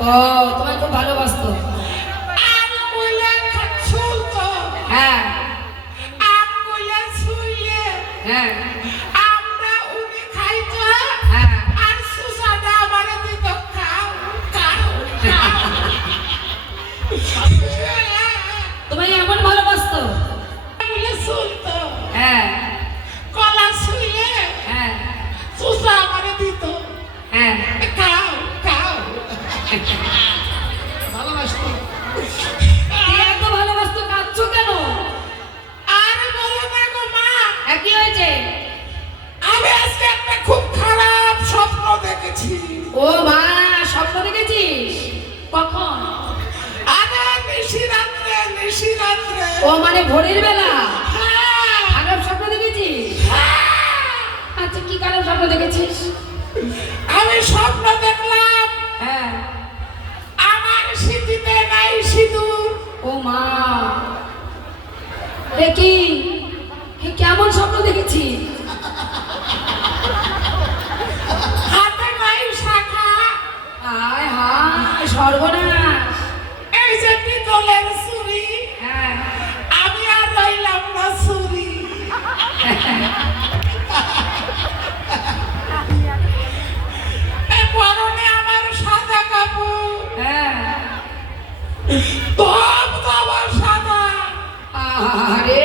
ও তোমায় খুব ভালোবাসতো। হ্যাঁ হ্যাঁ আমরা উনি খাইতো হ্যাঁ আর সুসাদা আমারে দিত খাও খাও খাও। তোমায় এমন ভালোবাসতো। বলে শুনতো হ্যাঁ কলা শুইলে হ্যাঁ সুসা আমারে দিত হ্যাঁ খাও খাও। ভালোবাসতো। এত ভালোবাসতো, কাঁদছো কেন? আর বলো না গো মা, কি হয়েছে? আমি আজকে একটা খুব খারাপ স্বপ্ন দেখেছি। ও মা, স্বপ্ন দেখেছিস? কখন? আরে নিশিরাত্রে নিশিরাত্রে। ও মানে ভোরের বেলা হ্যাঁ খারাপ স্বপ্ন দেখেছিস? আচ্ছা, কি খারাপ স্বপ্ন দেখেছিস? আমি স্বপ্ন দেখলাম হ্যাঁ। আমার সিঁথিতে নাই সিঁদুর। ও মা, দেখি কেমন স্বপ্ন দেখেছিস? হাতে নাই শাখা। আয় হায় সর্বনাশ। এই যে পিতলের ছুরি, হ্যাঁ আমি আর রইলাম না ছুরি। এই পরনে আমার সাদা কাপড়, হ্যাঁ। ধপ ধপ সাদা। আরে